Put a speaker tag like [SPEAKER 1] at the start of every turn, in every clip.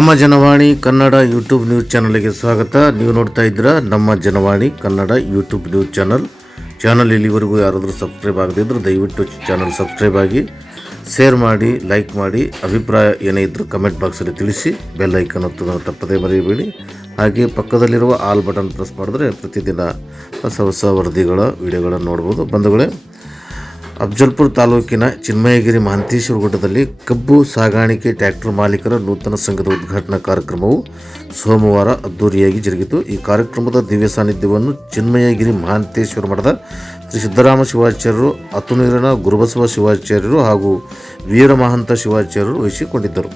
[SPEAKER 1] ನಮ್ಮ Janavani Kannada YouTube news ಚಾನಲ್ಗೆ ಸ್ವಾಗತ. ನೀವು ನೋಡ್ತಾ ಇದ್ದೀರಾ ನಮ್ಮ Janavani Kannada YouTube news channel. Channel ಇಲ್ಲಿವರೆಗೂ ಯಾರಾದರೂ ಸಬ್ಸ್ಕ್ರೈಬ್ ಆಗದಿದ್ದರೂ ದಯವಿಟ್ಟು ಚಾನಲ್ ಸಬ್ಸ್ಕ್ರೈಬ್ ಆಗಿ, ಶೇರ್ ಮಾಡಿ, ಲೈಕ್ ಮಾಡಿ, ಅಭಿಪ್ರಾಯ ಏನೇ ಇದ್ದರೂ ಕಮೆಂಟ್ ಬಾಕ್ಸಲ್ಲಿ ತಿಳಿಸಿ, ಬೆಲ್ ಐಕನ್ ಒತ್ತೋದನ್ನು ತಪ್ಪದೇ ಮರೆಯಬೇಡಿ. ಹಾಗೆ ಪಕ್ಕದಲ್ಲಿರುವ ಆಲ್ ಬಟನ್ ಪ್ರೆಸ್ ಮಾಡಿದ್ರೆ ಪ್ರತಿದಿನ ಹೊಸ ಹೊಸ ವರದಿಗಳ, ವಿಡಿಯೋಗಳನ್ನು ನೋಡ್ಬೋದು. ಬಂಧುಗಳೇ ಅಫ್ಜಲ್ಪುರ ತಾಲೂಕಿನ ಚಿನ್ಮಯಗಿರಿ ಮಹಂತೇಶ್ವರ ಗುಡ್ಡದಲ್ಲಿ ಕಬ್ಬು ಸಾಗಾಣಿಕೆ ಟ್ರ್ಯಾಕ್ಟರ್ ಮಾಲೀಕರ ನೂತನ ಸಂಘದ ಉದ್ಘಾಟನಾ ಕಾರ್ಯಕ್ರಮವು ಸೋಮವಾರ ಅದ್ದೂರಿಯಾಗಿ ಜರುಗಿತು. ಈ ಕಾರ್ಯಕ್ರಮದ ದಿವ್ಯ ಸಾನ್ನಿಧ್ಯವನ್ನು ಚಿನ್ಮಯಗಿರಿ ಮಹಾಂತೇಶ್ವರ ಮಠದ ಶ್ರೀ ಸಿದ್ದರಾಮ ಶಿವಾಚಾರ್ಯರು ಅತುನೀರನ ಗುರುಬಸವ ಶಿವಾಚಾರ್ಯರು ಹಾಗೂ ವೀರ ಮಹಂತ ಶಿವಾಚಾರ್ಯರು ವಹಿಸಿಕೊಂಡಿದ್ದರು.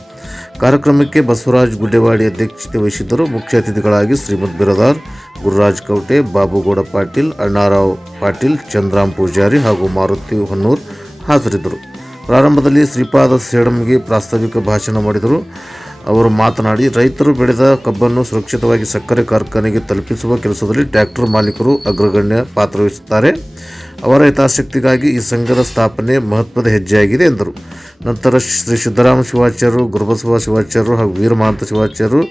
[SPEAKER 1] ಕಾರ್ಯಕ್ರಮಕ್ಕೆ ಬಸವರಾಜ್ ಗುಡ್ಡೆವಾಡಿ ಅಧ್ಯಕ್ಷತೆ ವಹಿಸಿದ್ದರು. ಮುಖ್ಯ ಅತಿಥಿಗಳಾಗಿ ಶ್ರೀಮದ್ ಬಿರದಾರ್ ಗುರುರಾಜ್ ಕೌಟೆ ಬಾಬುಗೌಡ ಪಾಟೀಲ್, ಅಣ್ಣಾರಾವ್ ಪಾಟೀಲ್, ಚಂದ್ರಾಮ್ ಪೂಜಾರಿ ಹಾಗೂ ಮಾರುತಿ ಹೊನ್ನೂರ್ ಹಾಜರಿದ್ದರು. ಪ್ರಾರಂಭದಲ್ಲಿ ಶ್ರೀಪಾದ ಸೇಡಂಗೆ ಪ್ರಾಸ್ತಾವಿಕ ಭಾಷಣ ಮಾಡಿದರು. ಅವರು ಮಾತನಾಡಿ, ರೈತರು ಬೆಳೆದ ಕಬ್ಬನ್ನು ಸುರಕ್ಷಿತವಾಗಿ ಸಕ್ಕರೆ ಕಾರ್ಖಾನೆಗೆ ತಲುಪಿಸುವ ಕೆಲಸದಲ್ಲಿ ಟ್ರ್ಯಾಕ್ಟರ್ ಮಾಲೀಕರು ಅಗ್ರಗಣ್ಯ ಪಾತ್ರವಹಿಸುತ್ತಾರೆ ಅವರ ಹಿತಾಸಕ್ತಿಗಾಗಿ ಈ ಸಂಘದ ಸ್ಥಾಪನೆ ಮಹತ್ವದ ಹೆಜ್ಜೆಯಾಗಿದೆ ಎಂದರು. ನಂತರ ಶ್ರೀ ಸಿದ್ದರಾಮ ಶಿವಾಚಾರ್ಯರು, ಗುರುಬಸವ ಶಿವಾಚಾರ್ಯರು ಹಾಗೂ ವೀರಮಹಾಂತ ಶಿವಾಚಾರ್ಯರು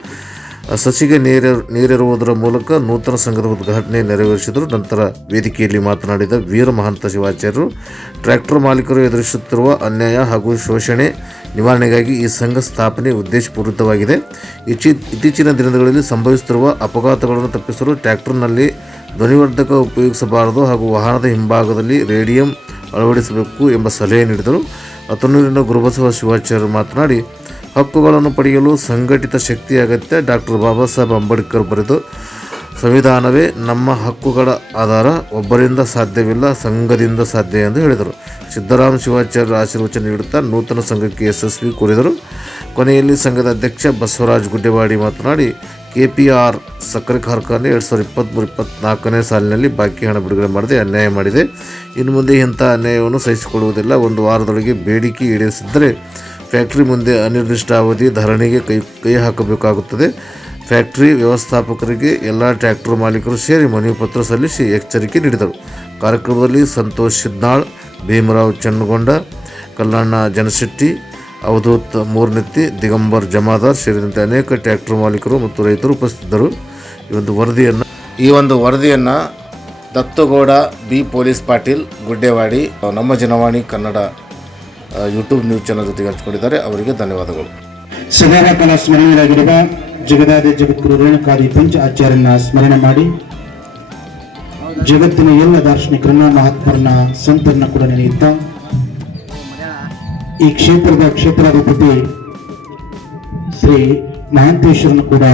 [SPEAKER 1] ಸಸಿಗೆ ನೀರ ನೀರಿರುವುದರ ಮೂಲಕ ನೂತನ ಸಂಘದ ಉದ್ಘಾಟನೆ ನೆರವೇರಿಸಿದರು. ನಂತರ ವೇದಿಕೆಯಲ್ಲಿ ಮಾತನಾಡಿದ ವೀರ ಮಹಂತ ಶಿವಾಚಾರ್ಯರು, ಟ್ರ್ಯಾಕ್ಟರ್ ಮಾಲೀಕರು ಎದುರಿಸುತ್ತಿರುವ ಅನ್ಯಾಯ ಹಾಗೂ ಶೋಷಣೆ ನಿವಾರಣೆಗಾಗಿ ಈ ಸಂಘ ಸ್ಥಾಪನೆ ಉದ್ದೇಶಪೂರಿತವಾಗಿದೆ. ಇಚಿ, ಇತ್ತೀಚಿನ ದಿನಗಳಲ್ಲಿ ಸಂಭವಿಸುತ್ತಿರುವ ಅಪಘಾತಗಳನ್ನು ತಪ್ಪಿಸಲು ಟ್ರ್ಯಾಕ್ಟರ್ನಲ್ಲಿ ಧ್ವನಿವರ್ಧಕ ಉಪಯೋಗಿಸಬಾರದು ಹಾಗೂ ವಾಹನದ ಹಿಂಭಾಗದಲ್ಲಿ ರೇಡಿಯಂ ಅಳವಡಿಸಬೇಕು ಎಂಬ ಸಲಹೆ ನೀಡಿದರು. ಅತನೂರಿನ ಗುರುಬಸವ ಶಿವಾಚಾರ್ಯರು ಮಾತನಾಡಿ ಹಕ್ಕುಗಳನ್ನು ಪಡೆಯಲು ಸಂಘಟಿತ ಶಕ್ತಿ ಅಗತ್ಯ ಡಾಕ್ಟರ್ ಬಾಬಾ ಸಾಹೇಬ್ ಅಂಬೇಡ್ಕರ್ ಬರೆದು, ಸಂವಿಧಾನವೇ ನಮ್ಮ ಹಕ್ಕುಗಳ ಆಧಾರ, ಒಬ್ಬರಿಂದ ಸಾಧ್ಯವಿಲ್ಲ, ಸಂಘದಿಂದ ಸಾಧ್ಯ ಎಂದು ಹೇಳಿದರು. ಸಿದ್ದರಾಮ ಶಿವಾಚಾರ್ಯರು ಆಶೀರ್ವಚನ ನೀಡುತ್ತಾ ನೂತನ ಸಂಘಕ್ಕೆ ಯಶಸ್ವಿ ಕೋರಿದರು. ಕೊನೆಯಲ್ಲಿ ಸಂಘದ ಅಧ್ಯಕ್ಷ ಬಸವರಾಜ್ ಗುಡ್ಡೆವಾಡಿ ಮಾತನಾಡಿ, ಕೆಪಿಆರ್ ಸಕ್ಕರೆ ಕಾರ್ಖಾನೆ ಎರಡು ಸಾವಿರದ ಇಪ್ಪತ್ತ್ಮೂರು ಇಪ್ಪತ್ತ್ನಾಲ್ಕನೇ ಸಾಲಿನಲ್ಲಿ ಬಾಕಿ ಹಣ ಬಿಡುಗಡೆ ಮಾಡದೆ ಅನ್ಯಾಯ ಮಾಡಿದೆ. ಇನ್ನು ಮುಂದೆ ಇಂಥ ಅನ್ಯಾಯವನ್ನು ಸಹಿಸಿಕೊಳ್ಳುವುದಿಲ್ಲ. ಒಂದು ವಾರದೊಳಗೆ ಬೇಡಿಕೆ ಈಡೇರಿಸಿದ್ದರೆ ಫ್ಯಾಕ್ಟರಿ ಮುಂದೆ ಅನಿರ್ದಿಷ್ಟ ಅವಧಿ ಧರಣಿಗೆ ಕೈ ಕೈ ಹಾಕಬೇಕಾಗುತ್ತದೆ. ಫ್ಯಾಕ್ಟರಿ ವ್ಯವಸ್ಥಾಪಕರಿಗೆ ಎಲ್ಲ ಟ್ರ್ಯಾಕ್ಟರ್ ಮಾಲೀಕರು ಸೇರಿ ಮನವಿ ಪತ್ರ ಸಲ್ಲಿಸಿ ಎಚ್ಚರಿಕೆ ನೀಡಿದರು. ಕಾರ್ಯಕ್ರಮದಲ್ಲಿ ಸಂತೋಷ್ ಸಿದ್ನಾಳ್, ಭೀಮರಾವ್ ಚನ್ನಗೊಂಡ ಕಲ್ಲಣ್ಣ ಜನಶೆಟ್ಟಿ, ಅವಧೂತ್ ಮೂರ್ನೆತ್ತಿ, ದಿಗಂಬರ್ ಜಮಾದಾರ್ ಸೇರಿದಂತೆ ಅನೇಕ ಟ್ರ್ಯಾಕ್ಟರ್ ಮಾಲೀಕರು ಮತ್ತು ರೈತರು ಉಪಸ್ಥಿತರು. ಈ ಒಂದು ವರದಿಯನ್ನು ಈ ಒಂದು ವರದಿಯನ್ನು ದತ್ತಗೌಡ ಬಿ ಪೊಲೀಸ್ ಪಾಟೀಲ್, ಗುಡ್ಡೆವಾಡಿ, ನಮ್ಮ Janavani Kannada YouTube news channel ಜೊತೆಗೆ ಹಂಚಿಕೊಂಡಿದ್ದಾರೆ. ಅವರಿಗೆ ಧನ್ಯವಾದಗಳು.
[SPEAKER 2] ಸದಾಕಾಲ ಸ್ಮರಣೀಯರಾಗಿರುವ ಜಗದಾದ ಜಗದ್ಗುರು ರೇಣುಕಾರಿ ಪಂಚ ಆಚಾರ್ಯನ ಸ್ಮರಣೆ ಮಾಡಿ ಜಗತ್ತಿನ ಎಲ್ಲ ದಾರ್ಶನಿಕರನ್ನ ಮಹಾತ್ಮರನ್ನ ಸಂತರನ್ನ ಕೂಡ ನೆನೆಯುತ್ತಾ ಈ ಕ್ಷೇತ್ರದ ಕ್ಷೇತ್ರಾಧಿಪತಿ ಶ್ರೀ ಮಹಾಂತೇಶ್ವರನ ಕೂಡ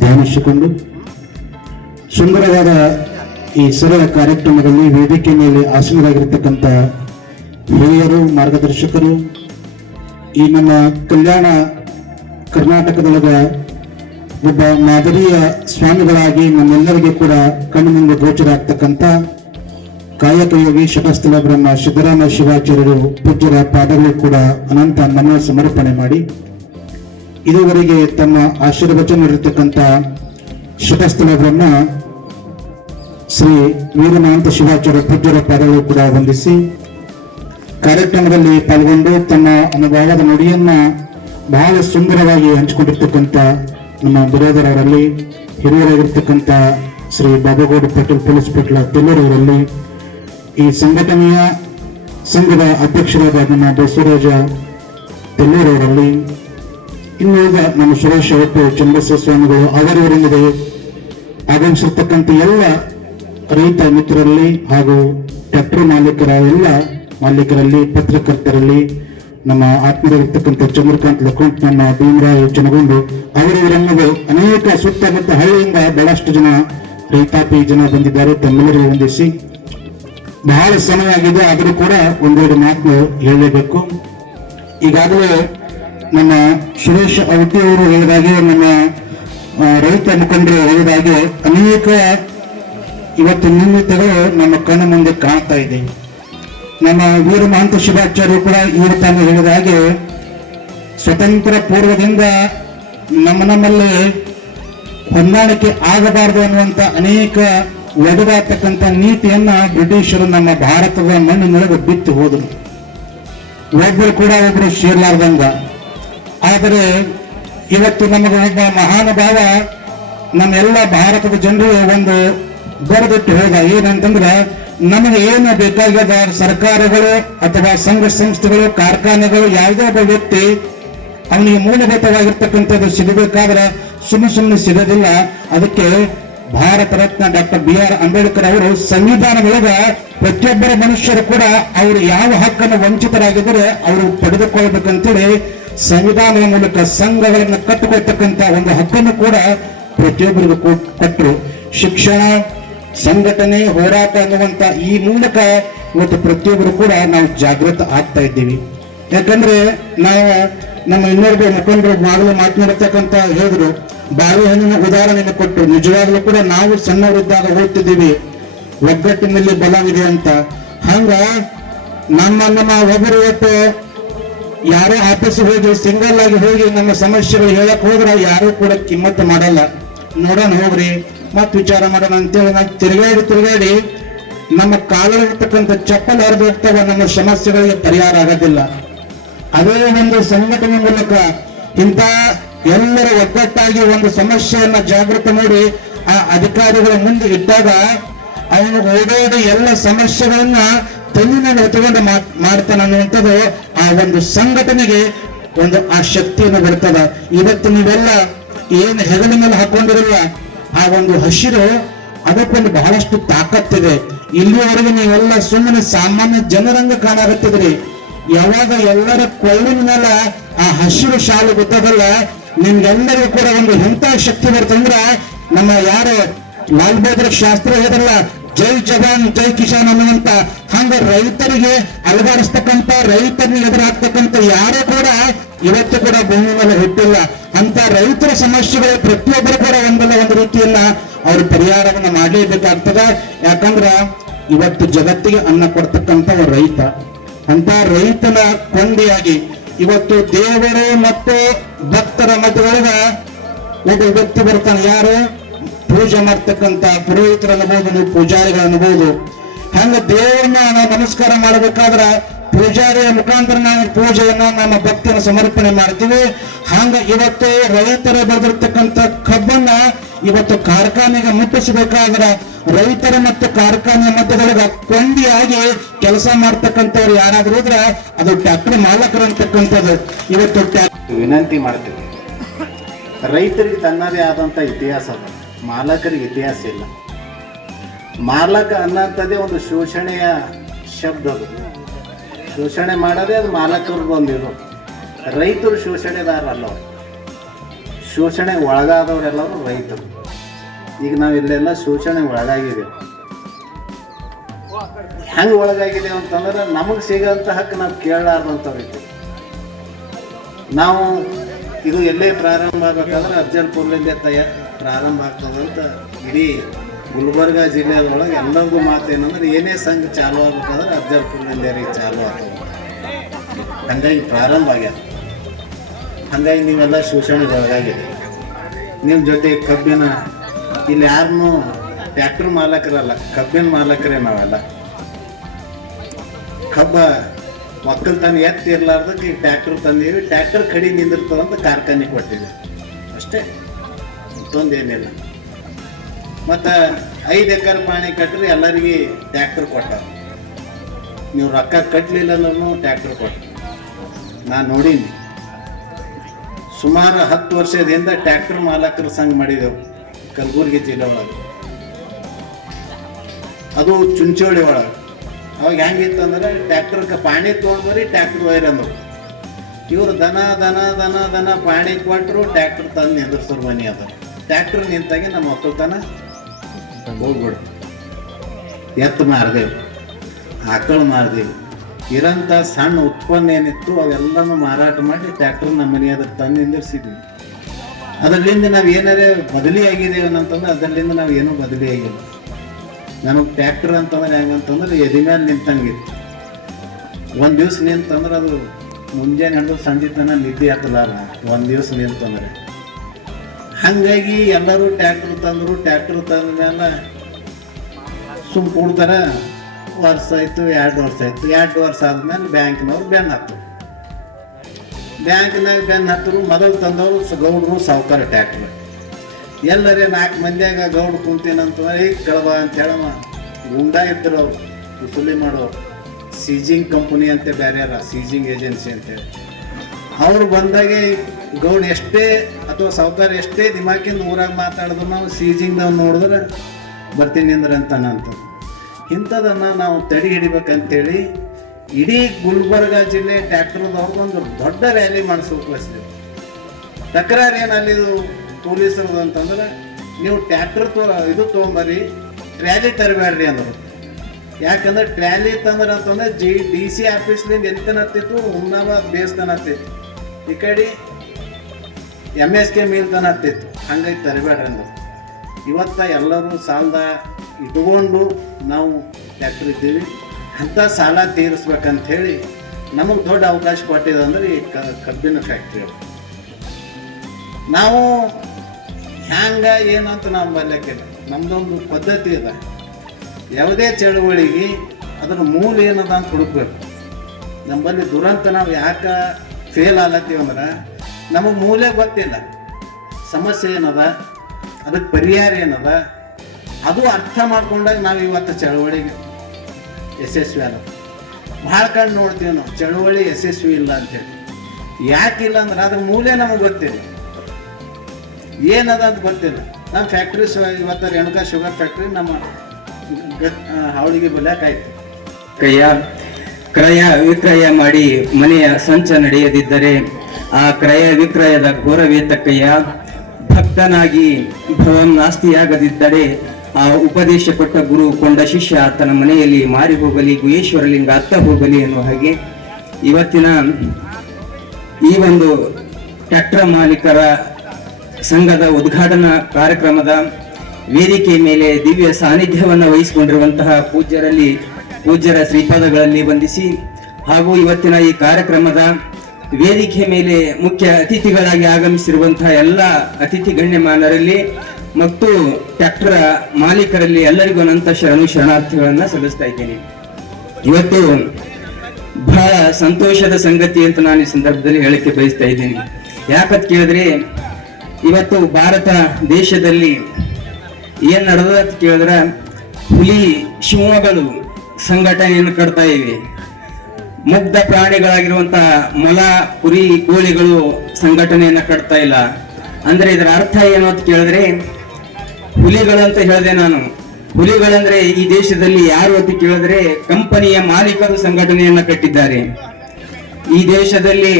[SPEAKER 2] ಧ್ಯಾನಿಸಿಕೊಂಡು ಸುಂದರವಾದ ಈ ಸರಳ ಕಾರ್ಯಕ್ರಮದಲ್ಲಿ ವೇದಿಕೆ ಮೇಲೆ ಆಸೀನರಾಗಿರ್ತಕ್ಕಂಥ ಹಿರಿಯರು ಮಾರ್ಗದರ್ಶಕರು, ಈ ನಮ್ಮ ಕಲ್ಯಾಣ ಕರ್ನಾಟಕದೊಳಗ ಒಬ್ಬ ಮಾದರಿಯ ಸ್ವಾಮಿಗಳಾಗಿ ನಮ್ಮೆಲ್ಲರಿಗೆ ಕೂಡ ಕಣ್ಣು ಮುಂದೆ ಗೋಚರ ಆಗ್ತಕ್ಕಂಥ ಕಾಯಕ ಯೋಗಿ ಶತಸ್ಥಲ ಬ್ರಹ್ಮ ಸಿದ್ದರಾಮ ಶಿವಾಚಾರ್ಯರು ಪೂಜ್ಯರ ಪಾದಗಳು ಕೂಡ ಅನಂತ ನಮನ ಸಮರ್ಪಣೆ ಮಾಡಿ ಇದುವರೆಗೆ ತಮ್ಮ ಆಶೀರ್ವಚನ ನೀಡಿರ್ತಕ್ಕಂಥ ಶತಸ್ಥಲ ಬ್ರಹ್ಮ ಶ್ರೀ ವೀರನಾಂತ ಶಿವಾಚಾರ್ಯ ಪೂಜ್ಯರ ಪಾದಗಳು ಕೂಡ ವಂದಿಸಿ ಕಾರ್ಯಕ್ರಮದಲ್ಲಿ ಪಾಲ್ಗೊಂಡು ತಮ್ಮ ಅನುಭವದ ನುಡಿಯನ್ನ ಬಹಳ ಸುಂದರವಾಗಿ ಹಂಚಿಕೊಂಡಿರ್ತಕ್ಕಂಥ ನಮ್ಮ ಬಿರೋದರವರಲ್ಲಿ ಹಿರಿಯರಾಗಿರ್ತಕ್ಕಂಥ ಶ್ರೀ ಬಾಬಾಗೌಡ ಪಟೇಲ್ ಪೊಲೀಸ್ ಪಟೇಲ್ ತೆಲ್ಲೂರವರಲ್ಲಿ ಈ ಸಂಘಟನೆಯ ಸಂಘದ ಅಧ್ಯಕ್ಷರಾದ ನಮ್ಮ ಬಸವರಾಜ ತೆಲ್ಲೂರವರಲ್ಲಿ ಇನ್ನುಳಿದ ನಮ್ಮ ಸುರೇಶ್ ಅವತ್ತು ಚಂದ್ರಸ್ವ ಸ್ವಾಮಿಗಳು ಅವರವರಿಂದ ಆಗಮಿಸಿರ್ತಕ್ಕಂಥ ಎಲ್ಲ ರೈತ ಮಿತ್ರರಲ್ಲಿ ಹಾಗೂ ಟ್ರ್ಯಾಕ್ಟರ್ ಮಾಲೀಕರ ಎಲ್ಲ ಮಾಲೀಕರಲ್ಲಿ, ಪತ್ರಕರ್ತರಲ್ಲಿ, ನಮ್ಮ ಆತ್ಮೀಯರಿರ್ತಕ್ಕಂಥ ಚಂದ್ರಕಾಂತ್ ಲಕೋಂಟ್ ನಮ್ಮ ಭೀಮರಾವ್ ಯೋಚನೆಗೊಂಡು ಅವರವರನ್ನದು ಅನೇಕ ಸುತ್ತಮುತ್ತ ಹಳ್ಳಿಯಿಂದ ಬಹಳಷ್ಟು ಜನ ರೈತಾಪಿ ಜನ ಬಂದಿದ್ದಾರೆ. ತಮ್ಮೆಲ್ಲರಿಗೂ ವಂದಿಸಿ. ಬಹಳ ಸಮಯ ಆಗಿದೆ, ಆದರೂ ಕೂಡ ಒಂದೆರಡು ಮಾತು ಹೇಳಲೇಬೇಕು. ಈಗಾಗಲೇ ನಮ್ಮ ಸುರೇಶ್ ಅವಟ್ಟಿ ಅವರು ಹೇಳಿದಾಗೆ, ನಮ್ಮ ರೈತ ಮುಖಂಡರು ಹೇಳಿದಾಗೆ ಅನೇಕ ಇವತ್ತು ನಿಮಿತ್ತಗಳು ನಮ್ಮ ಕಣ್ಣು ಮುಂದೆ ಕಾಣ್ತಾ ಇದೆ. ನಮ್ಮ ವೀರ ಮಹಂತ ಶಿವಾಚಾರ್ಯರು ಕೂಡ ಈ ತಾನು ಹೇಳಿದ ಹಾಗೆ ಸ್ವತಂತ್ರ ಪೂರ್ವದಿಂದ ನಮ್ಮ ನಮ್ಮಲ್ಲಿ ಹೊಂದಾಣಿಕೆ ಆಗಬಾರದು ಅನ್ನುವಂಥ ಅನೇಕ ಒಡೆದಾಗ್ತಕ್ಕಂಥ ನೀತಿಯನ್ನ ಬ್ರಿಟಿಷರು ನಮ್ಮ ಭಾರತದ ಮಣ್ಣಿನೊಳಗೆ ಬಿತ್ತು ಹೋದರು. ಒಬ್ಬರು ಕೂಡ ಒಬ್ಬರು ಸೇರ್ಲಾರ್ದಂಗ. ಆದರೆ ಇವತ್ತು ನಮಗೆ ಒಬ್ಬ ಮಹಾನುಭಾವ ನಮ್ಮೆಲ್ಲ ಭಾರತದ ಜನರು ಒಂದು ಬರೆದಿಟ್ಟು ಹೋದ ಏನಂತಂದ್ರೆ ನಮಗೆ ಏನು ಬೇಕಾಗ್ಯದ ಸರ್ಕಾರಗಳು ಅಥವಾ ಸಂಘ ಸಂಸ್ಥೆಗಳು, ಕಾರ್ಖಾನೆಗಳು, ಯಾವುದೇ ಒಬ್ಬ ವ್ಯಕ್ತಿ ಅವನಿಗೆ ಮೂಲಭೂತವಾಗಿರ್ತಕ್ಕಂಥದ್ದು ಸಿಗಬೇಕಾದ್ರೆ ಸುಮ್ಮನೆ ಸುಮ್ಮನೆ ಸಿಗೋದಿಲ್ಲ. ಅದಕ್ಕೆ Bharat Ratna doctor B R Ambedkar ಅವರು ಸಂವಿಧಾನದೊಳಗ ಪ್ರತಿಯೊಬ್ಬರ ಮನುಷ್ಯರು ಕೂಡ ಅವರು ಯಾವ ಹಕ್ಕನ್ನು ವಂಚಿತರಾಗಿದ್ದರೆ ಅವರು ಪಡೆದುಕೊಳ್ಬೇಕಂತೇಳಿ ಸಂವಿಧಾನದ ಮೂಲಕ ಸಂಘಗಳನ್ನು ಕಟ್ಟಿಕೊಳ್ತಕ್ಕಂಥ ಒಂದು ಹಕ್ಕನ್ನು ಕೂಡ ಪ್ರತಿಯೊಬ್ಬರಿಗೂ ಕೊಟ್ಟರು. ಶಿಕ್ಷಣ ಸಂಘಟನೆ ಹೋರಾಟ ಅನ್ನುವಂತ ಈ ಮೂಲಕ ಇವತ್ತು ಪ್ರತಿಯೊಬ್ಬರು ಕೂಡ ನಾವು ಜಾಗೃತ ಆಗ್ತಾ ಇದ್ದೀವಿ. ಯಾಕಂದ್ರೆ ನಾವು ನಮ್ಮ ಇನ್ನೊಬ್ಬರು ಮುಖಂಡರು ಮಾಡಲು ಮಾತನಾಡತಕ್ಕಂತ ಹೇಳಿದ್ರು ಬಾಳೆಹಣ್ಣಿನ ಉದಾಹರಣೆಯನ್ನು ಕೊಟ್ಟು, ನಿಜವಾಗ್ಲೂ ಕೂಡ ನಾವು ಸಣ್ಣವರಿದ್ದಾಗ ಹೋಗ್ತಿದ್ದೀವಿ ಒಗ್ಗಟ್ಟಿನಲ್ಲಿ ಬಲವಿದೆ ಅಂತ. ಹಂಗ ನಮ್ಮ ನಮ್ಮ ಒಬ್ಬರು ಇವತ್ತು ಯಾರೇ ಆಫೀಸ್ ಹೋಗಿ, ಸಿಂಗಲ್ ಆಗಿ ಹೋಗಿ ನಮ್ಮ ಸಮಸ್ಯೆಗಳು ಹೇಳಕ್ ಹೋದ್ರೆ ಯಾರು ಕೂಡ ಕಿಮ್ಮತ್ತು ಮಾಡಲ್ಲ. ನೋಡೋಣ ಹೋಗ್ರಿ. ಮತ್ ವಿಚಾರ ಮಾಡೋಣ ಅಂತೇಳಿ ನಾವು ತಿರುಗಾಡಿ ತಿರುಗಾಡಿ ನಮ್ಮ ಕಾಲಲ್ಲಿರ್ತಕ್ಕಂಥ ಚಪ್ಪಲ್ ಹರಿದು ಹೋಗ್ತವೆ ನಮ್ಮ ಸಮಸ್ಯೆಗಳಿಗೆ ಪರಿಹಾರ ಆಗೋದಿಲ್ಲ. ಅದೇ ಒಂದು ಸಂಘಟನೆ ಮೂಲಕ ಇಂಥ ಎಲ್ಲರ ಒಗ್ಗಟ್ಟಾಗಿ ಒಂದು ಸಮಸ್ಯೆಯನ್ನ ಜಾಗೃತಿ ಮಾಡಿ ಆ ಅಧಿಕಾರಿಗಳ ಮುಂದೆ ಇಟ್ಟಾಗ ಅವನು ಓಡೋಡಿ ಎಲ್ಲ ಸಮಸ್ಯೆಗಳನ್ನ ತನ್ನ ಹೊತ್ತುಕೊಂಡು ಮಾಡ್ತಾನೆ ಅನ್ನುವಂಥದ್ದು ಆ ಒಂದು ಸಂಘಟನೆಗೆ ಒಂದು ಆ ಶಕ್ತಿಯನ್ನು ಬರ್ತದ. ಇವತ್ತು ನೀವೆಲ್ಲ ಏನು ಹೆಗಲ ಮೇಲೆ ಹಾಕೊಂಡಿರಲ್ಲ ಒಂದು ಹಸಿರು ಅದಕ್ಕೊಂದು ಬಹಳಷ್ಟು ತಾಕತ್ತಿದೆ. ಇಲ್ಲಿವರೆಗೆ ನೀವೆಲ್ಲ ಸುಮ್ಮನೆ ಸಾಮಾನ್ಯ ಜನರಂಗ ಕಾಣಾಗುತ್ತಿದ್ರಿ ಯಾವಾಗ ಎಲ್ಲರ ಕೊಳ್ಳಿನ ಮೇಲೆ ಆ ಹಸಿರು ಶಾಲು ಗೊತ್ತದಲ್ಲ ನಿಮ್ಗೆಲ್ಲರಿಗೂ ಕೂಡ ಒಂದು ಎಂತ ಶಕ್ತಿ ಬರ್ತಂದ್ರ ನಮ್ಮ ಯಾರು ಲಾಲ್ ಬಹದ್ದೂರ್ ಶಾಸ್ತ್ರಿ ಹೇಳಿದ್ರಲ್ಲ, ಜೈ ಜವಾನ್, ಜೈ ಕಿಸಾನ್ ಅನ್ನುವಂತ, ಹಂಗ ರೈತರಿಗೆ ಅಲಗಾಡಿಸ್ತಕ್ಕಂತ ರೈತರಿಗೆ ಎದುರಾಗ್ತಕ್ಕಂತ ಯಾರು ಕೂಡ ಇವತ್ತು ಕೂಡ ಭೂಮಿ ಮೇಲೆ ಹುಟ್ಟಿಲ್ಲ. ಅಂತ ರೈತರ ಸಮಸ್ಯೆಗಳು ಪ್ರತಿಯೊಬ್ಬರು ಕೂಡ ಒಂದಲ್ಲ ಒಂದು ರೀತಿಯನ್ನ ಅವ್ರ ಪರಿಹಾರವನ್ನ ಮಾಡಲೇಬೇಕಾಗ್ತದ. ಯಾಕಂದ್ರ ಇವತ್ತು ಜಗತ್ತಿಗೆ ಅನ್ನ ಕೊಡ್ತಕ್ಕಂತ ರೈತ. ಅಂತ ರೈತನ ಕೊಂಡಿಯಾಗಿ ಇವತ್ತು ದೇವರು ಮತ್ತು ಭಕ್ತರ ಮಧ್ಯದೊಳಗ ಒಬ್ಬ ವ್ಯಕ್ತಿ ಬರ್ತಾನೆ. ಯಾರು? ಪೂಜೆ ಮಾಡ್ತಕ್ಕಂತ ಪುರೋಹಿತರನ್ನಬಹುದು ಪೂಜಾರಿಗಳನ್ನಬಹುದು ಹಂಗ ದೇವರನ್ನ ನಾವು ನಮಸ್ಕಾರ ಮಾಡಬೇಕಾದ್ರ ಪೂಜಾರಿಯ ಮುಖಾಂತರ ನಾವು ಪೂಜೆಯನ್ನ ನಮ್ಮ ಭಕ್ತಿಯನ್ನು ಸಮರ್ಪಣೆ ಮಾಡ್ತೀವಿ. ಹಂಗ ಇವತ್ತು ರೈತರ ಬೆಳೆದಿರ್ತಕ್ಕಂಥ ಕಬ್ಬನ್ನ ಇವತ್ತು ಕಾರ್ಖಾನೆಗೆ ಮುಟ್ಟಿಸಬೇಕಾದ್ರೆ ರೈತರ ಮತ್ತು ಕಾರ್ಖಾನೆ ಮಧ್ಯದೊಳಗ ಕೊಂಡಿಯಾಗಿ ಕೆಲಸ ಮಾಡ್ತಕ್ಕಂಥವ್ರು ಯಾರಾದ್ರೂ ಇದ್ರೆ ಅದು ಟ್ಯಾಕ್ಟ್ರಿ ಮಾಲಕರು ಅಂತಕ್ಕಂಥದ್ದು ಇವತ್ತು
[SPEAKER 3] ವಿನಂತಿ ಮಾಡ್ತೀವಿ ರೈತರಿಗೆ ತನ್ನದೇ ಆದಂಥ ಇತಿಹಾಸ ಅದ. ಮಾಲಕರಿಗೆ ಇತಿಹಾಸ ಇಲ್ಲ. ಮಾಲಕ ಅನ್ನೋಂಥದ್ದೇ ಒಂದು ಶೋಷಣೆಯ ಶಬ್ದ ಅದು. ಶೋಷಣೆ ಮಾಡೋದೇ ಅದು ಮಾಲಕರದ್ದು ಒಂದು ಇದು ರೈತರು ಶೋಷಣೆದಾರಲ್ಲ ಅವ್ರು. ಶೋಷಣೆ ಒಳಗಾದವರೆಲ್ಲರೂ ರೈತರು. ಈಗ ನಾವು ಇಲ್ಲೆಲ್ಲ ಶೋಷಣೆ ಒಳಗಾಗಿದ್ದೇವೆ ಹೆಂಗೆ ಒಳಗಾಗಿದೆ ಅಂತಂದ್ರೆ ನಮಗೆ ಸಿಗೋಂಥ ಹಕ್ಕು ನಾವು ಕೇಳಲಾರ್ದಂಥವ್ರಿಗೆ ನಾವು ಇದು ಎಲ್ಲೇ ಪ್ರಾರಂಭ ಆಗ್ಬೇಕಾದ್ರೆ ಅಫ್ಜಲ್ಪುರ್ಲಿಂದ ತಯ ಪ್ರಾರಂಭ ಆಗ್ತದಂತ ಇಡೀ ಗುಲ್ಬರ್ಗ ಜಿಲ್ಲೆಯೊಳಗೆ ಎಲ್ಲರಿಗೂ ಮಾತು ಏನಂದ್ರೆ, ಏನೇ ಸಂಘ ಚಾಲು ಆಗ್ಬೇಕಾದ್ರೆ ಅಫ್ಜಲ್ಪುರ್ಲಿಂದ ರೀ ಚಾಲು ಆಗ್ತದೆ. ಹಂಗಾಗಿ ಪ್ರಾರಂಭ ಆಗ್ಯದ. ಹಂಗಾಗಿ ನೀವೆಲ್ಲ ಶೋಷಣೆಗೆ ಒಳಗಾಗಿದೆ ನಿಮ್ಮ ಜೊತೆ ಕಬ್ಬಿನ, ಇಲ್ಲಿ ಯಾರನ್ನೂ ಟ್ಯಾಕ್ಟ್ರ್ ಮಾಲಕರಲ್ಲ, ಕಬ್ಬಿನ ಮಾಲಕರೇ ನಾವೆಲ್ಲ. ಕಬ್ಬ ಒಕ್ಕಲ್ತನ ಎತ್ತಿ ಇರ್ಲಾರ್ದಕ್ಕೆ ಈಗ ಟ್ಯಾಕ್ಟ್ರ್ ತಂದೀವಿ. ಟ್ಯಾಕ್ಟರ್ ಕಡಿ ನಿಂದಿರ್ತದಂತ ಕಾರ್ಖಾನೆ ಕೊಟ್ಟಿದೆ ಅಷ್ಟೇ. ಮತ್ತೊಂದೇನಿಲ್ಲ. ಮತ್ತು ಐದು ಎಕರೆ ಪಾಣಿ ಕಟ್ಟರೆ ಎಲ್ಲರಿಗೆ ಟ್ಯಾಕ್ಟ್ರ್ ಕೊಟ್ಟ ನೀವು ರೊಕ್ಕ ಕಟ್ಟಲಿಲ್ಲ ಅಂದ್ರೂ ಟ್ಯಾಕ್ಟ್ರ್ ಕೊಟ್ಟ ನಾನು ನೋಡೀನಿ. ಸುಮಾರು ಹತ್ತು ವರ್ಷದಿಂದ ಟ್ಯಾಕ್ಟ್ರ್ ಮಾಲಕರ ಸಂಘ ಮಾಡಿದೆವು, ಕಲಬುರಗಿ ಜಿಲ್ಲೆ ಒಳಗೆ. ಅದು ಚುಂಚೋಳಿ ಒಳಗೆ. ಅವಾಗ ಹೆಂಗಿತ್ತು ಅಂದ್ರೆ ಟ್ಯಾಕ್ಟರ್ಗೆ ಪಾಣಿ ತೊಗೊಂಡ್ರಿ ಟ್ಯಾಕ್ಟ್ರ್ ವೈರ್ ಅಂದರು. ಇವರು ದನ ದನ ದನ ದನ ಪಾಣಿ ಕೊಟ್ಟರು ಟ್ಯಾಕ್ಟ್ರ್ ತಂದು ನಿಂದ್ರಸೋರು ಮನೆ ಅದ. ಟ್ಯಾಕ್ಟ್ರ್ ನಿಂತಾಗೆ ನಮ್ಮ ಒಕ್ಕಲ್ತನ ಹೋಗ್ಬಿಡು. ಎತ್ತು ಮಾರ್ದೇವು ಆಕಳು ಮಾರ್ದೇವು ಇರೋಂಥ ಸಣ್ಣ ಉತ್ಪನ್ನ ಏನಿತ್ತು ಅವೆಲ್ಲನೂ ಮಾರಾಟ ಮಾಡಿ ಟ್ಯಾಕ್ಟರ್ ನಮ್ಮ ಮನೆ ಅದ್ರ ತಂದು ನಿಂದಿರ್ಸಿದ್ವಿ ಅದರಿಂದ ನಾವು ಏನಾರೇ ಬದಲಿ ಆಗಿದ್ದೇವೆ ಅಂತಂದ್ರೆ ಅದರಿಂದ ನಾವು ಏನೂ ಬದಲಿ ಆಗಿಲ್ಲ. ನಮಗೆ ಟ್ಯಾಕ್ಟರ್ ಅಂತಂದ್ರೆ ಹೆಂಗಂತಂದ್ರೆ ಎದೆ ಮೇಲೆ ನಿಂತಂಗಿತ್ತು ಒಂದು ದಿವ್ಸ ನಿಂತಂದ್ರೆ ಅದು ಮುಂಜಾನೆ ಹಿಡಿದು ಸಂಜೆ ತನಕ ನಿದ್ದೆ ಹತ್ತಲಾರ ಒಂದು ದಿವ್ಸ ನಿಂತಂದ್ರೆ. ಹಾಗಾಗಿ ಎಲ್ಲರೂ ಟ್ಯಾಕ್ಟ್ರ್ ತಂದರು, ಟ್ಯಾಕ್ಟ್ರ್ ತಂದ ಮೇಲೆ ಸುಮ್ ಕೂಡ್ತಾರ. ವರ್ಷ ಆಯಿತು, ಎರಡು ವರ್ಷ ಆಯಿತು. ಎರಡು ವರ್ಷ ಆದ್ಮೇಲೆ ಬ್ಯಾಂಕ್ನವ್ರು ಬೆನ್ನ ಹತ್ತು ಬ್ಯಾಂಕ್ನಾಗ ಬೆನ್ನು ಹತ್ತರು, ಮೊದಲು ತಂದವರು ಗೌಡರು ಸಾವುಕಾರ ಟ್ಯಾಕ್ಟ್ರ್. ಎಲ್ಲರೇ ನಾಲ್ಕು ಮಂದಿಯಾಗ ಗೌಡ್ ಕುಂತೀನಂತ ಈ ಕಳವ ಅಂತ ಹೇಳವ ಗುಂಡಾ ಇದ್ರು ಅವರು ವಸೂಲಿ ಮಾಡೋರು. ಸೀಜಿಂಗ್ ಕಂಪನಿ ಅಂತ ಬೇರೆ ಅಲ್ಲ ಸೀಜಿಂಗ್ ಏಜೆನ್ಸಿ ಅಂತೇಳಿ. ಅವ್ರು ಬಂದಾಗೆ ಗೌಡ್ ಎಷ್ಟೇ ಅಥವಾ ಸಾವುಕಾರ ಎಷ್ಟೇ ದಿಮಾಕಿಂದ ಊರಾಗ ಮಾತಾಡಿದ್ರು ನಾವು ಸೀಜಿಂಗ್ದವ್ ನೋಡಿದ್ರೆ ಬರ್ತೀನಿ ಅಂದ್ರೆ ಅಂತ ಇಂಥದನ್ನು ನಾವು ತಡೆ ಹಿಡಿಬೇಕಂತೇಳಿ ಇಡೀ ಗುಲ್ಬರ್ಗ ಜಿಲ್ಲೆ ಟ್ಯಾಕ್ಟರ್ದವ್ರದ್ದೊಂದು ದೊಡ್ಡ ರ್ಯಾಲಿ ಮಾಡಿಸ್ಬೇಕು ಅಷ್ಟೇ ತಕರಾರು ಏನು ಅಲ್ಲಿ ಪೊಲೀಸರದು ಅಂತಂದ್ರೆ ನೀವು ಟ್ಯಾಕ್ಟರ್ ತೋ ಇದು ತೊಗೊಂಬರ್ರಿ ಟ್ರ್ಯಾಲಿ ತರಬೇಡ್ರಿ ಅಂದರು. ಯಾಕಂದ್ರೆ ಟ್ರ್ಯಾಲಿ ತಂದ್ರೆ ಅಂತಂದ್ರೆ ಜಿ ಡಿ ಸಿ ಆಫೀಸ್ಲಿಂದ ಎಲ್ಲಿ ಹತ್ತಿತ್ತು ಹುಮ್ನಾಬಾದ್ ಬೇಸ್ ತನ ಹತ್ತಿತ್ತು ಈ ಕಡೆ ಎಂ ಎಸ್ ಕೆ ಮೀಲ್ ತನ ಹತ್ತಿತ್ತು ಹಂಗಾಗಿ ತರಬೇಡ್ರಿ ಅಂದ್ರೆ ಇವತ್ತ ಎಲ್ಲರೂ ಸಾಲದ ಇಟ್ಕೊಂಡು ನಾವು ಟ್ಯಾಕ್ಟರ್ ಇದ್ದೀವಿ. ಅಂಥ ಸಾಲ ತೀರಿಸ್ಬೇಕಂತ ಹೇಳಿ ನಮಗೆ ದೊಡ್ಡ ಅವಕಾಶ ಕೊಟ್ಟಿದೆ ಅಂದ್ರೆ ಈ ಕಬ್ಬಿನ ಫ್ಯಾಕ್ಟ್ರಿ ನಾವು ಹ್ಯಾಂಗ ಏನಂತ ನಾವು ಬರ್ಲಿಕ್ಕಿಲ್ಲ ನಮ್ಮದೊಂದು ಪದ್ಧತಿ ಇದೆ. ಯಾವುದೇ ಚಳುವಳಿಗೆ ಅದರ ಮೂಲ ಏನದ ಅಂತ ಹುಡುಕ್ಬೇಕು. ನಮ್ಮಲ್ಲಿ ದುರಂತ ನಾವು ಯಾಕೆ ಫೇಲ್ ಅಂದ್ರೆ ನಮಗೆ ಮೂಲೆ ಗೊತ್ತಿಲ್ಲ. ಸಮಸ್ಯೆ ಏನದ? ಅದಕ್ಕೆ ಪರಿಹಾರ ಏನದ? ಅದು ಅರ್ಥ ಮಾಡ್ಕೊಂಡಾಗ ನಾವು ಇವತ್ತು ಚಳವಳಿಗೆ ಯಶಸ್ವಿ ಅಲ್ಲ. ಭಾಳ ಕಣ್ಣು ನೋಡ್ತೀವಿ ನಾವು, ಚಳುವಳಿ ಯಶಸ್ವಿ ಇಲ್ಲ ಅಂತೇಳಿ ಯಾಕಿಲ್ಲ ಅಂದ್ರೆ ಅದ್ರ ಮೂಲೆ ನಮಗೆ ಗೊತ್ತಿಲ್ಲ. ಏನದ ಅಂತ ಗೊತ್ತಿಲ್ಲ. ನಮ್ಮ ಫ್ಯಾಕ್ಟ್ರಿ ಇವತ್ತು ರೇಣುಕಾ ಶುಗರ್ ಫ್ಯಾಕ್ಟ್ರಿ ನಮ್ಮ ಹಾವಳಿಗೆ ಬಲ್ಯಾಕಾಯ್ತು
[SPEAKER 4] ಕ್ರಯ ಕ್ರಯ ವಿಕ್ರಯ ಮಾಡಿ ಮನೆಯ ಸಂಚ ನಡೆಯದಿದ್ದರೆ ಆ ಕ್ರಯ ವಿಕ್ರಯದ ಘೋರವೇತಕ್ಕಯ್ಯ ಭಕ್ತನಾಗಿ ಭವನ್ ನಾಸ್ತಿಯಾಗದಿದ್ದರೆ ಆ ಉಪದೇಶ ಕೊಟ್ಟ ಗುರು ಕೊಂಡ ಶಿಷ್ಯ ತನ್ನ ಮನೆಯಲ್ಲಿ ಮಾರಿ ಹೋಗಲಿ, ಗುಹೇಶ್ವರಲಿಂಗ ಅತ್ತ ಹೋಗಲಿ ಎನ್ನುವ ಹಾಗೆ ಇವತ್ತಿನ ಈ ಒಂದು ಟ್ರ್ಯಾಕ್ಟರ್ ಮಾಲೀಕರ ಸಂಘದ ಉದ್ಘಾಟನಾ ಕಾರ್ಯಕ್ರಮದ ವೇದಿಕೆ ಮೇಲೆ ದಿವ್ಯ ಸಾನ್ನಿಧ್ಯವನ್ನು ವಹಿಸಿಕೊಂಡಿರುವಂತಹ ಪೂಜ್ಯರಲ್ಲಿ ಪೂಜ್ಯರ ಶ್ರೀಪಾದಗಳಲ್ಲಿ ವಂದಿಸಿ ಹಾಗೂ ಇವತ್ತಿನ ಈ ಕಾರ್ಯಕ್ರಮದ ವೇದಿಕೆ ಮೇಲೆ ಮುಖ್ಯ ಅತಿಥಿಗಳಾಗಿ ಆಗಮಿಸಿರುವಂತಹ ಎಲ್ಲ ಅತಿಥಿ ಗಣ್ಯಮಾನರಲ್ಲಿ ಮತ್ತು ಟ್ರ್ಯಾಕ್ಟರ್ ಮಾಲೀಕರಲ್ಲಿ ಎಲ್ಲರಿಗೂ ಅನಂತ ಶರಣು ಶರಣಾರ್ಥಿಗಳನ್ನ ಸಲ್ಲಿಸ್ತಾ ಇದ್ದೇನೆ. ಇವತ್ತು ಬಹಳ ಸಂತೋಷದ ಸಂಗತಿ ಅಂತ ನಾನು ಈ ಸಂದರ್ಭದಲ್ಲಿ ಹೇಳಕ್ಕೆ ಬಯಸ್ತಾ ಇದ್ದೀನಿ. ಯಾಕಂತ ಕೇಳಿದ್ರೆ ಇವತ್ತು ಭಾರತ ದೇಶದಲ್ಲಿ ಏನ್ ನಡೆದ ಅಂತ ಕೇಳಿದ್ರೆ ಹುಲಿ ಶಿವಗಳು ಸಂಘಟನೆಯನ್ನು ಕಟ್ತಾ ಇವೆ ಮುಗ್ಧ ಪ್ರಾಣಿಗಳಾಗಿರುವಂತಹ ಮೊಲ, ಕುರಿ, ಕೋಳಿಗಳು ಸಂಘಟನೆಯನ್ನು ಕಟ್ತಾ ಇಲ್ಲ. ಅಂದ್ರೆ ಇದರ ಅರ್ಥ ಏನು ಅಂತ ಕೇಳಿದ್ರೆ ಹುಲಿಗಳಂತ ಹೇಳಿದೆ ನಾನು. ಹುಲಿಗಳಂದ್ರೆ ಈ ದೇಶದಲ್ಲಿ ಯಾರು ಅಂತ ಕೇಳಿದ್ರೆ ಕಂಪನಿಯ ಮಾಲೀಕರು ಸಂಘಟನೆಯನ್ನ ಕಟ್ಟಿದ್ದಾರೆ. ಈ ದೇಶದಲ್ಲಿ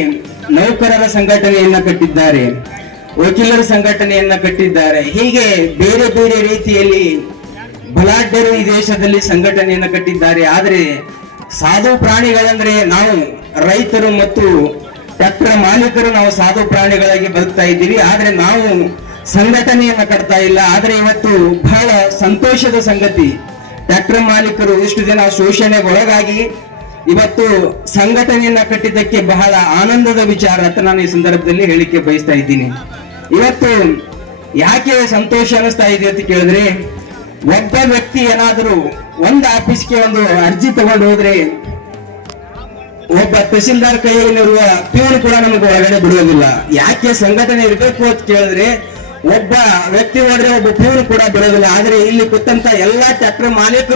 [SPEAKER 4] ನೌಕರರ ಸಂಘಟನೆಯನ್ನ ಕಟ್ಟಿದ್ದಾರೆ. ವಕೀಲರ ಸಂಘಟನೆಯನ್ನ ಕಟ್ಟಿದ್ದಾರೆ. ಹೀಗೆ ಬೇರೆ ಬೇರೆ ರೀತಿಯಲ್ಲಿ ಬಲಾಢ್ಯರು ಈ ದೇಶದಲ್ಲಿ ಸಂಘಟನೆಯನ್ನ ಕಟ್ಟಿದ್ದಾರೆ. ಆದರೆ ಸಾಧು ಪ್ರಾಣಿಗಳಂದ್ರೆ ನಾವು ರೈತರು ಮತ್ತು ಟ್ರ್ಯಾಕ್ಟರ್ ಮಾಲೀಕರು ನಾವು ಸಾಧು ಪ್ರಾಣಿಗಳಾಗಿ ಬದುಕ್ತಾ ಇದ್ದೀವಿ. ಆದ್ರೆ ನಾವು ಸಂಘಟನೆಯನ್ನ ಕಟ್ತಾ ಇಲ್ಲ. ಆದ್ರೆ ಇವತ್ತು ಬಹಳ ಸಂತೋಷದ ಸಂಗತಿ. ಟ್ರ್ಯಾಕ್ಟರ್ ಮಾಲೀಕರು ಇಷ್ಟು ದಿನ ಶೋಷಣೆಗೆ ಒಳಗಾಗಿ ಇವತ್ತು ಸಂಘಟನೆಯನ್ನ ಕಟ್ಟಿದ್ದಕ್ಕೆ ಬಹಳ ಆನಂದದ ವಿಚಾರ ಅಂತ ನಾನು ಈ ಸಂದರ್ಭದಲ್ಲಿ ಹೇಳಿಕೆ ಬಯಸ್ತಾ ಇದ್ದೀನಿ. ಇವತ್ತು ಯಾಕೆ ಸಂತೋಷ ಅನಿಸ್ತಾ ಇದೆ ಅಂತ ಕೇಳಿದ್ರೆ ಒಬ್ಬ ವ್ಯಕ್ತಿ ಏನಾದರೂ ಒಂದು ಆಫೀಸ್ಗೆ ಒಂದು ಅರ್ಜಿ ತಗೊಂಡು ಹೋದ್ರೆ ಒಬ್ಬ ತಹಸೀಲ್ದಾರ್ ಕೈಯಲ್ಲಿರುವ ಪ್ಯೂನ್ ಕೂಡ ನಮಗೆ ಒಳಗಡೆ ಬಿಡುವುದಿಲ್ಲ. ಯಾಕೆ ಸಂಘಟನೆ ಇರಬೇಕು ಅಂತ ಕೇಳಿದ್ರೆ ಒಬ್ಬ ವ್ಯಕ್ತಿ ಹೋದ್ರೆ ಒಬ್ಬ ಪ್ಯೂನ್ ಕೂಡ ಬಿಡೋದಿಲ್ಲ ಆದ್ರೆ ಇಲ್ಲಿ ಕೂತಂತ ಎಲ್ಲಾ ಟ್ರ್ಯಾಕ್ಟರ್ ಮಾಲೀಕರು